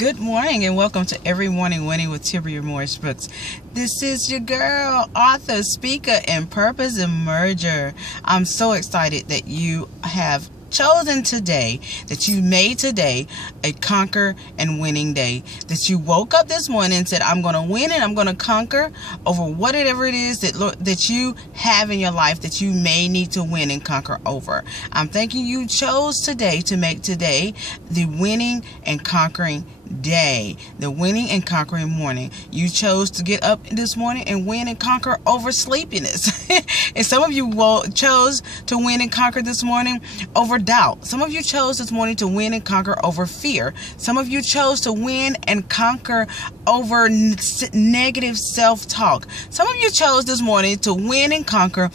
Good morning and welcome to Every Morning Winning with Tibria Morris Brooks. This is your girl, author, speaker, and purpose emerger. I'm so excited that you have chosen today, that you made today a conquer and winning day. That you woke up this morning and said, I'm going to win and I'm going to conquer over whatever it is that you have in your life that you may need to win and conquer over. I'm thanking you chose today to make today the winning and conquering day, the winning and conquering morning. You chose to get up this morning and win and conquer over sleepiness. And some of you chose to win and conquer this morning over doubt. Some of you chose this morning to win and conquer over fear. Some of you chose to win and conquer over negative self-talk. Some of you chose this morning to win and conquer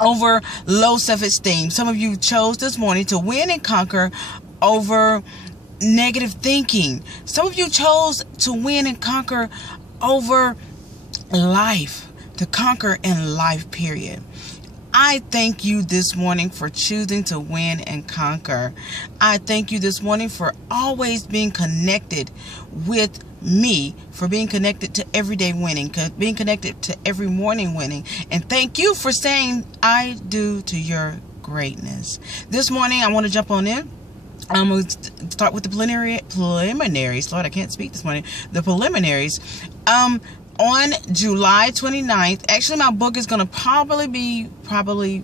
over low self-esteem. Some of you chose this morning to win and conquer over negative thinking. Some of you chose to win and conquer over life, to conquer in life, period. I thank you this morning for choosing to win and conquer. I thank you this morning for always being connected with me, for being connected to everyday winning, being connected to every morning winning. And thank you for saying I do to your greatness. This morning, I want to jump on in. I'm going to start with the preliminaries. Lord, I can't speak this morning. The preliminaries. On July 29th, actually my book is going to probably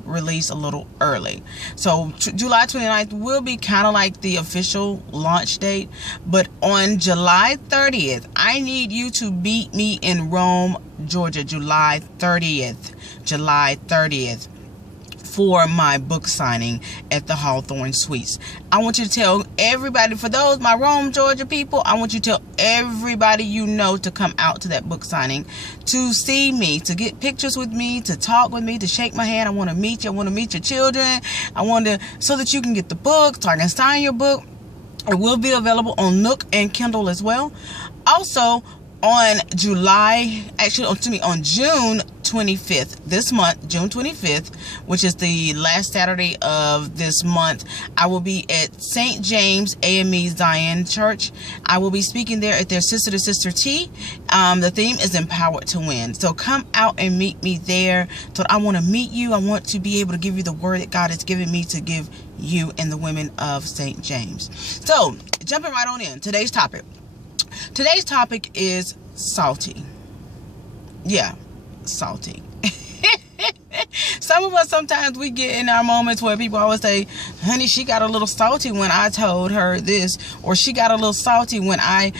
release a little early. So July 29th will be kind of like the official launch date. But on July 30th, I need you to beat me in Rome, Georgia, July 30th. July 30th. For my book signing at the Hawthorne Suites. I want you to tell everybody, for those my Rome, Georgia people, I want you to tell everybody you know to come out to that book signing, to see me, to get pictures with me, to talk with me, to shake my hand. I want to meet you. I want to meet your children. So that you can get the book, so I can sign your book. It will be available on Nook and Kindle as well. Also, on June 25th, this month, June 25th, which is the last Saturday of this month, I will be at St. James AME Zion Church. I will be speaking there at their Sister to Sister Tea. The theme is Empowered to Win. So come out and meet me there. So I want to meet you. I want to be able to give you the word that God has given me to give you and the women of St. James. So jumping right on in, today's topic. Today's topic is salty. Yeah, salty. Some of us, sometimes we get in our moments where people always say, honey, she got a little salty when I told her this, or she got a little salty when I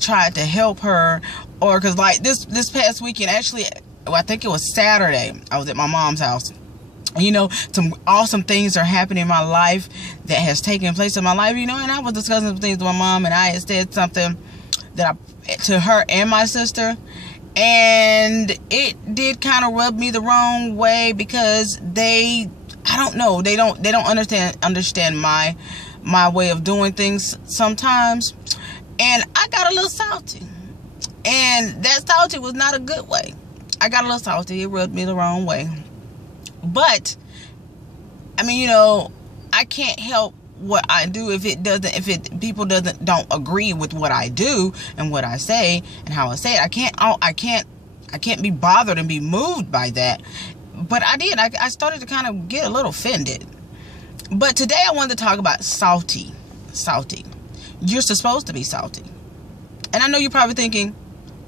tried to help her, or because like this past weekend, actually, I think it was Saturday, I was at my mom's house. You know, some awesome things are happening in my life that has taken place in my life, you know, and I was discussing some things with my mom, and I had said something to her and my sister, and it did kind of rub me the wrong way because I don't know, they don't understand my way of doing things sometimes, and I got a little salty, and that salty was not a good way. I got a little salty. It rubbed me the wrong way. But I mean, you know, I can't help what I do if people don't agree with what I do and what I say and how I say it. I can't be bothered and be moved by that. But I did. I started to kind of get a little offended. But today I wanted to talk about salty. Salty. You're supposed to be salty. And I know you're probably thinking,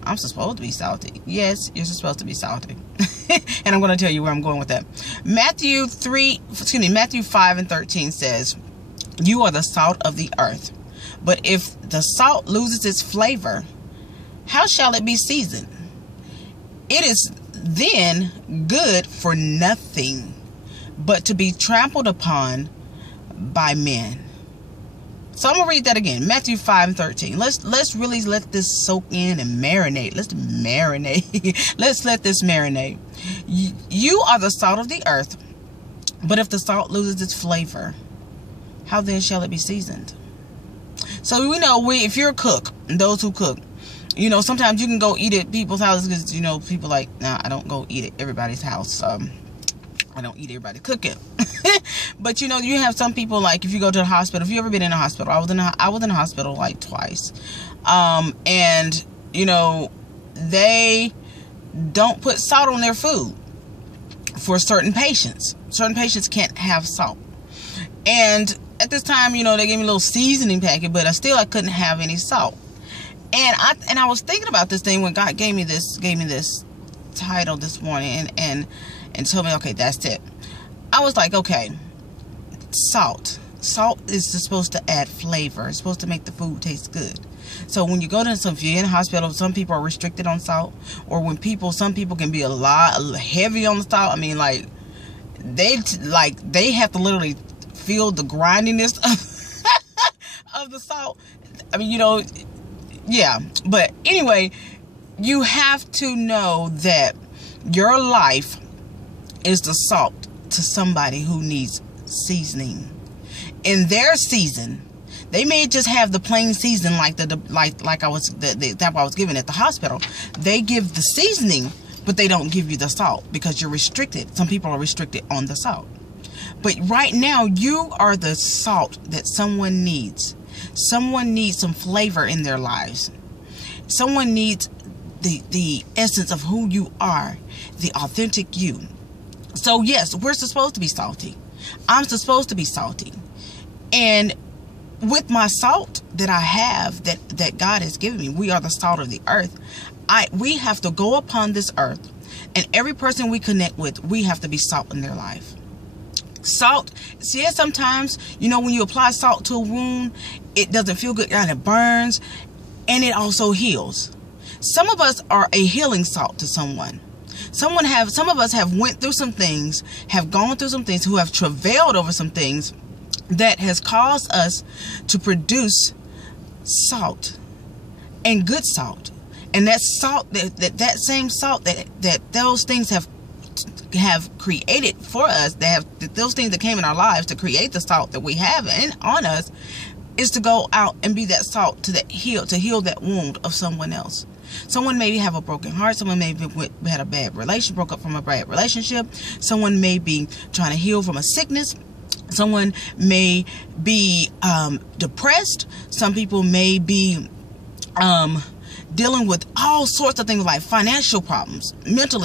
I'm supposed to be salty. Yes, you're supposed to be salty. And I'm going to tell you where I'm going with that. Matthew 5:13 says, you are the salt of the earth. But if the salt loses its flavor, how shall it be seasoned? It is then good for nothing but to be trampled upon by men. So I'm going to read that again. Matthew 5:13. Let's really let this soak in and marinate. Let's marinate. Let's let this marinate. You are the salt of the earth. But if the salt loses its flavor, how then shall it be seasoned? So we know if you're a cook, and those who cook, you know, sometimes you can go eat at people's houses because, you know, people like, nah, I don't go eat at everybody's house. I don't eat everybody cooking. But you know, you have some people, like if you go to the hospital, if you ever been in a hospital, I was in a hospital like twice. And you know, they don't put salt on their food for certain patients. Certain patients can't have salt. And at this time, you know, they gave me a little seasoning packet, but I couldn't have any salt. And I was thinking about this thing when God gave me this title this morning and told me, okay, that's it. I was like, okay, salt is supposed to add flavor. It's supposed to make the food taste good. So when you go to if you're in a hospital, some people are restricted on salt, or some people can be a lot heavy on the salt. I mean, like they have to literally feel the grindiness of the salt. I mean, you know, yeah. But anyway, you have to know that your life is the salt to somebody who needs seasoning. In their season, they may just have the plain season like the example I was given at the hospital. They give the seasoning, but they don't give you the salt because you're restricted. Some people are restricted on the salt. But right now, you are the salt that someone needs. Someone needs some flavor in their lives. Someone needs the essence of who you are, the authentic you. So yes, we're supposed to be salty. I'm supposed to be salty. And with my salt that I have, that God has given me, we are the salt of the earth. We have to go upon this earth, and every person we connect with, we have to be salt in their life. Salt, see, sometimes, you know, when you apply salt to a wound, it doesn't feel good and it burns, and it also heals. Some of us are a healing salt to someone. Some of us have went through some things, have gone through some things, who have travailed over some things that has caused us to produce salt, and good salt. And that salt, that same salt that those things have created for us, those things that came in our lives to create the salt that we have on us, is to go out and be that salt to heal that wound of someone else. Someone maybe have a broken heart. Someone maybe had a bad relation, broke up from a bad relationship. Someone may be trying to heal from a sickness. Someone may be depressed. Some people may be dealing with all sorts of things like financial problems, mental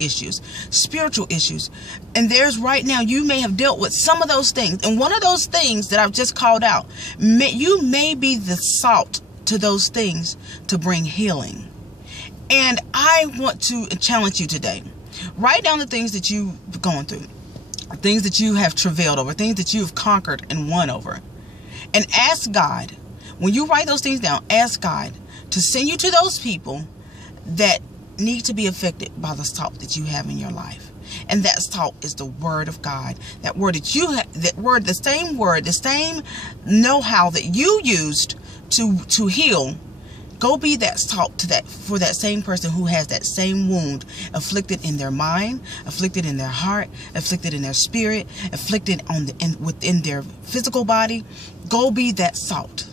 issues, spiritual issues. And there's right now, you may have dealt with some of those things. And one of those things that I've just called out, you may be the salt to those things to bring healing. And I want to challenge you today. Write down the things that you've gone through, things that you have travailed over, things that you've conquered and won over. And ask God, when you write those things down, ask God to send you to those people that need to be affected by the salt that you have in your life. And that salt is the word of God. That word that you have, the same know-how that you used to heal. Go be that salt for that same person who has that same wound afflicted in their mind, afflicted in their heart, afflicted in their spirit, afflicted within their physical body. Go be that salt.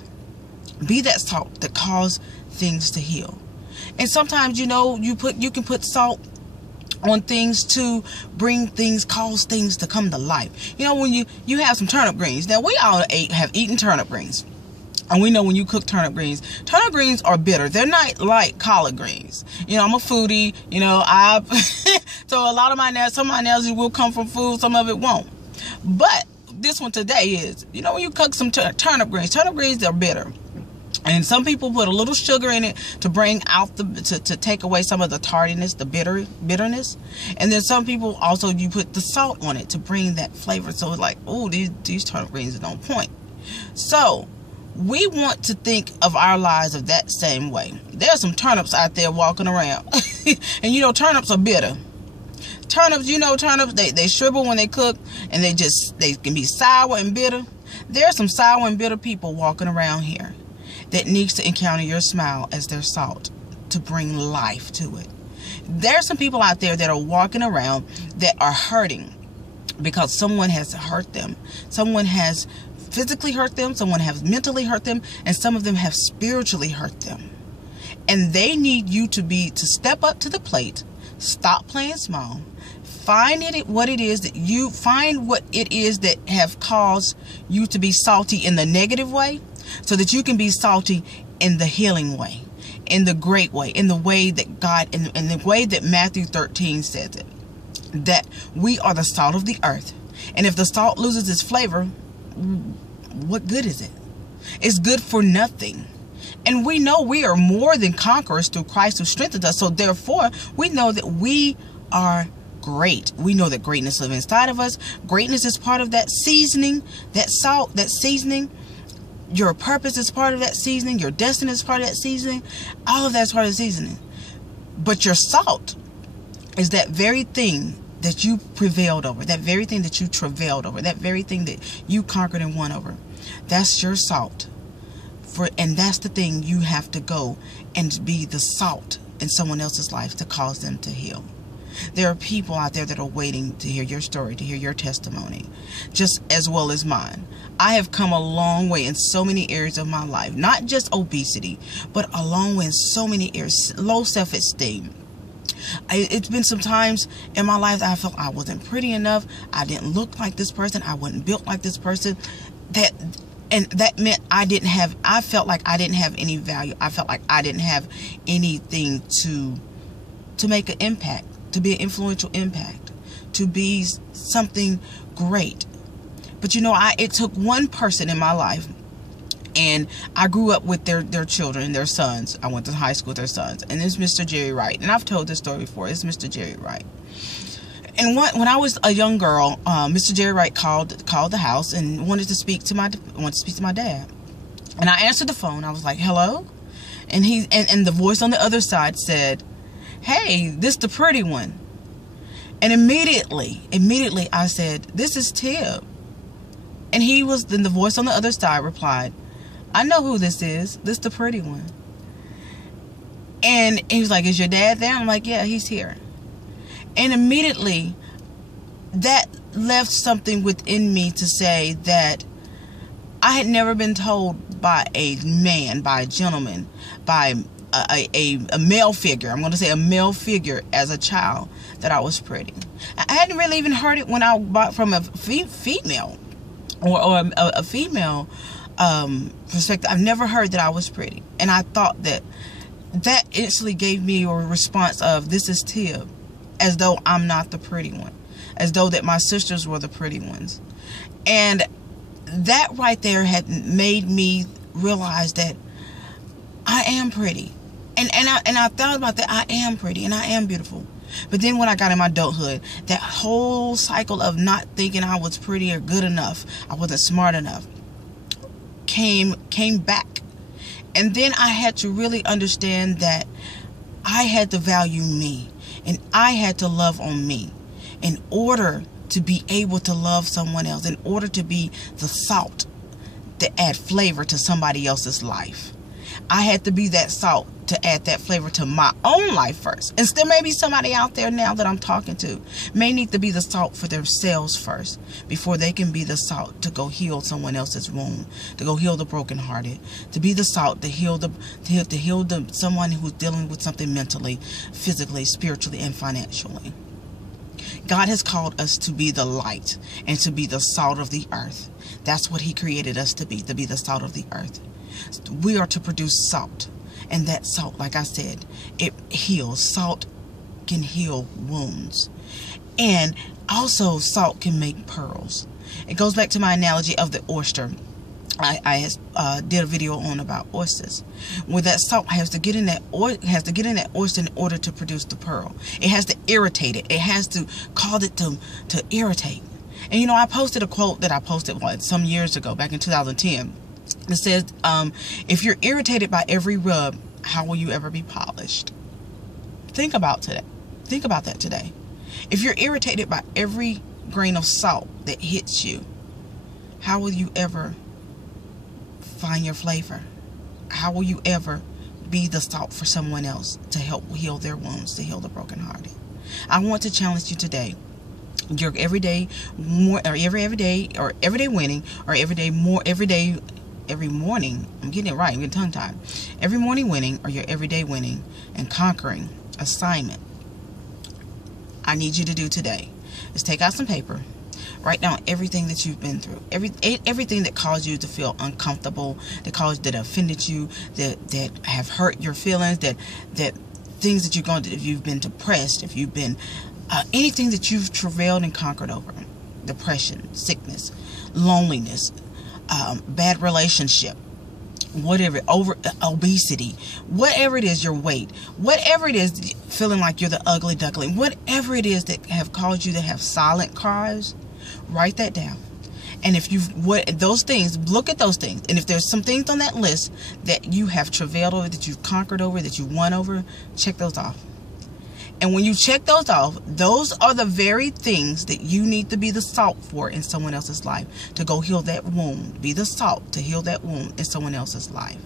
Be that salt that causes things to heal. And sometimes, you know, you can put salt on things to cause things to come to life. You know, when you have some turnip greens. Now, we all have eaten turnip greens. And we know when you cook turnip greens are bitter. They're not like collard greens. You know, I'm a foodie. You know, so a lot of some of my analogies will come from food. Some of it won't. But this one today is, you know, when you cook some turnip greens are bitter. And some people put a little sugar in it to bring out to take away some of the tardiness, the bitterness. And then some people also, you put the salt on it to bring that flavor. So it's like, oh, these turnip greens are on point. So we want to think of our lives of that same way. There's some turnips out there walking around. And you know, turnips are bitter. Turnips, they shrivel when they cook, and they can be sour and bitter. There's some sour and bitter people walking around here that needs to encounter your smile as their salt to bring life to it. There's some people out there that are walking around that are hurting because someone has hurt them. Someone has physically hurt them, someone has mentally hurt them, and some of them have spiritually hurt them. And they need you to step up to the plate, stop playing small, find what it is that have caused you to be salty in the negative way, so that you can be salty in the healing way, in the great way, in the way that God, in the way that Matthew 13 says it, that we are the salt of the earth. And if the salt loses its flavor, what good is it? It's good for nothing. And we know we are more than conquerors through Christ who strengthens us. So therefore, we know that we are great. We know that greatness lives inside of us. Greatness is part of that seasoning, that salt, that seasoning. Your purpose is part of that seasoning. Your destiny is part of that seasoning. All of that's part of the seasoning. But your salt is that very thing that you prevailed over, that very thing that you travailed over, that very thing that you conquered and won over. That's your salt. And that's the thing, you have to go and be the salt in someone else's life to cause them to heal. There are people out there that are waiting to hear your story, to hear your testimony, just as well as mine. I have come a long way in so many areas of my life, not just obesity, but a long way in so many areas. Low self-esteem. It's been some times in my life that I felt I wasn't pretty enough. I didn't look like this person. I wasn't built like this person. And that meant I felt like I didn't have any value. I felt like I didn't have anything to make an impact, to be an influential impact, to be something great. But you know, it took one person in my life, and I grew up with their children, their sons. I went to high school with their sons, and it's Mr. Jerry Wright. And I've told this story before. It's Mr. Jerry Wright. And when I was a young girl, Mr. Jerry Wright called the house and wanted to speak to my dad. And I answered the phone. I was like, "Hello," and and the voice on the other side said, "Hey, this the pretty one." And immediately I said, "This is Tib." And then the voice on the other side replied, "I know who this is. This the pretty one." And he was like, "Is your dad there?" I'm like, "Yeah, he's here." And immediately that left something within me to say that I had never been told by a man, by a gentleman, by a male figure. I'm going to say a male figure as a child, that I was pretty. I hadn't really even heard it when I bought from a female or a female perspective. I've never heard that I was pretty. And I thought that instantly gave me a response of, "This is Tib," as though I'm not the pretty one, as though that my sisters were the pretty ones. And that right there had made me realize that I am pretty. And I thought about that. I am pretty and I am beautiful. But then when I got in my adulthood, that whole cycle of not thinking I was pretty or good enough, I wasn't smart enough, came back. And then I had to really understand that I had to value me. And I had to love on me in order to be able to love someone else, in order to be the salt that add flavor to somebody else's life. I had to be that salt to add that flavor to my own life first. And there may be somebody out there now that I'm talking to may need to be the salt for themselves first before they can be the salt to go heal someone else's wound, to go heal the brokenhearted, to be the salt to heal someone who's dealing with something mentally, physically, spiritually, and financially. God has called us to be the light and to be the salt of the earth. That's what He created us to be the salt of the earth. We are to produce salt. And that salt, like I said, it heals. Salt can heal wounds. And also salt can make pearls. It goes back to my analogy of the oyster. I did a video on about oysters, where that salt has to get in that oyster in order to produce the pearl. It has to irritate it. It has to cause it to irritate. And you know, I posted a quote that I posted some years ago, back in 2010. It says, if you're irritated by every rub, how will you ever be polished? Think about that today. If you're irritated by every grain of salt that hits you, how will you ever find your flavor? How will you ever be the salt for someone else to help heal their wounds, to heal the brokenhearted? I want to challenge you today. Your everyday winning, or every morning, I'm getting it right, I'm getting tongue tied. Every morning winning, or your everyday winning and conquering assignment. I need you to do today is take out some paper. Write down everything that you've been through, everything that caused you to feel uncomfortable, that offended you, that have hurt your feelings, that things that if you've been depressed, if you've been anything that you've travailed and conquered over, depression, sickness, loneliness, bad relationship, whatever, obesity, whatever it is, your weight, whatever it is, feeling like you're the ugly duckling, whatever it is that have caused you to have silent cries, write that down. And if those things, look at those things. And if there's some things on that list that you have travailed over, that you've conquered over, that you won over, check those off. And when you check those off, those are the very things that you need to be the salt for in someone else's life, to go heal that wound. Be the salt to heal that wound in someone else's life.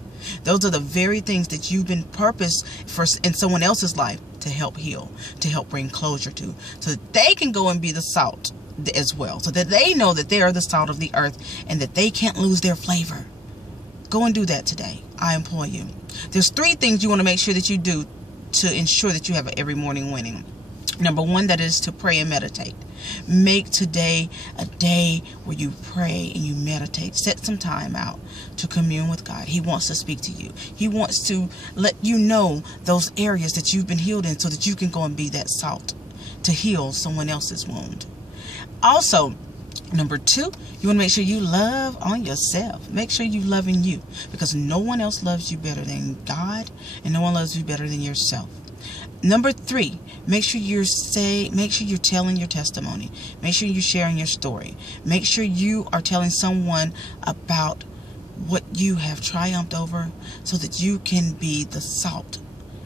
Those are the very things that you've been purposed for in someone else's life to help heal, to help bring closure to, so that they can go and be the salt as well, so that they know that they are the salt of the earth and that they can't lose their flavor. Go and do that today. I implore you. There's 3 things you want to make sure that you do to ensure that you have an every morning winning. Number 1, that is to pray and meditate. Make today a day where you pray and you meditate. Set some time out to commune with God. He wants to speak to you. He wants to let you know those areas that you've been healed in, so that you can go and be that salt to heal someone else's wound. Also, number 2, you want to make sure you love on yourself. Make sure you love in you, because no one else loves you better than God, and no one loves you better than yourself. Number 3, make sure you're telling your testimony. Make sure you're sharing your story. Make sure you are telling someone about what you have triumphed over, so that you can be the salt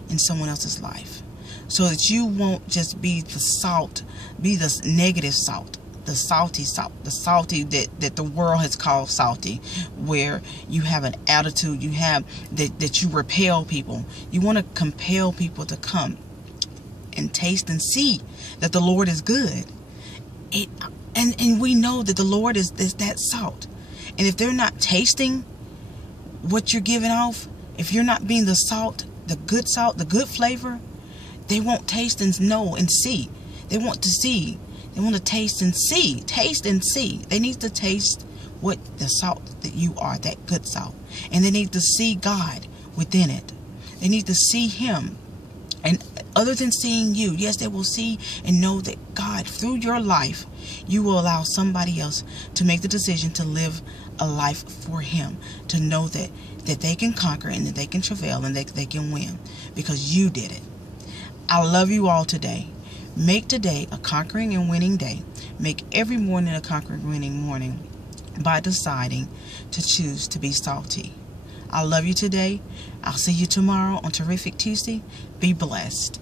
in someone else's life. So that you won't just be the salt, be the negative salt, the salty salt, the salty that the world has called salty, where you have an attitude, you have that you repel people. You want to compel people to come and taste and see that the Lord is good. And we know that the Lord is that salt. And if they're not tasting what you're giving off, if you're not being the salt, the good flavor, they won't taste and know and see. They want to see. They want to taste and see. Taste and see. They need to taste what the salt that you are, that good salt. And they need to see God within it. They need to see Him. And other than seeing you, yes, they will see and know that God, through your life, you will allow somebody else to make the decision to live a life for Him. To know that they can conquer and that they can travail and that they can win, because you did it. I love you all today. Make today a conquering and winning day. Make every morning a conquering and winning morning by deciding to choose to be salty. I love you today. I'll see you tomorrow on Terrific Tuesday. Be blessed.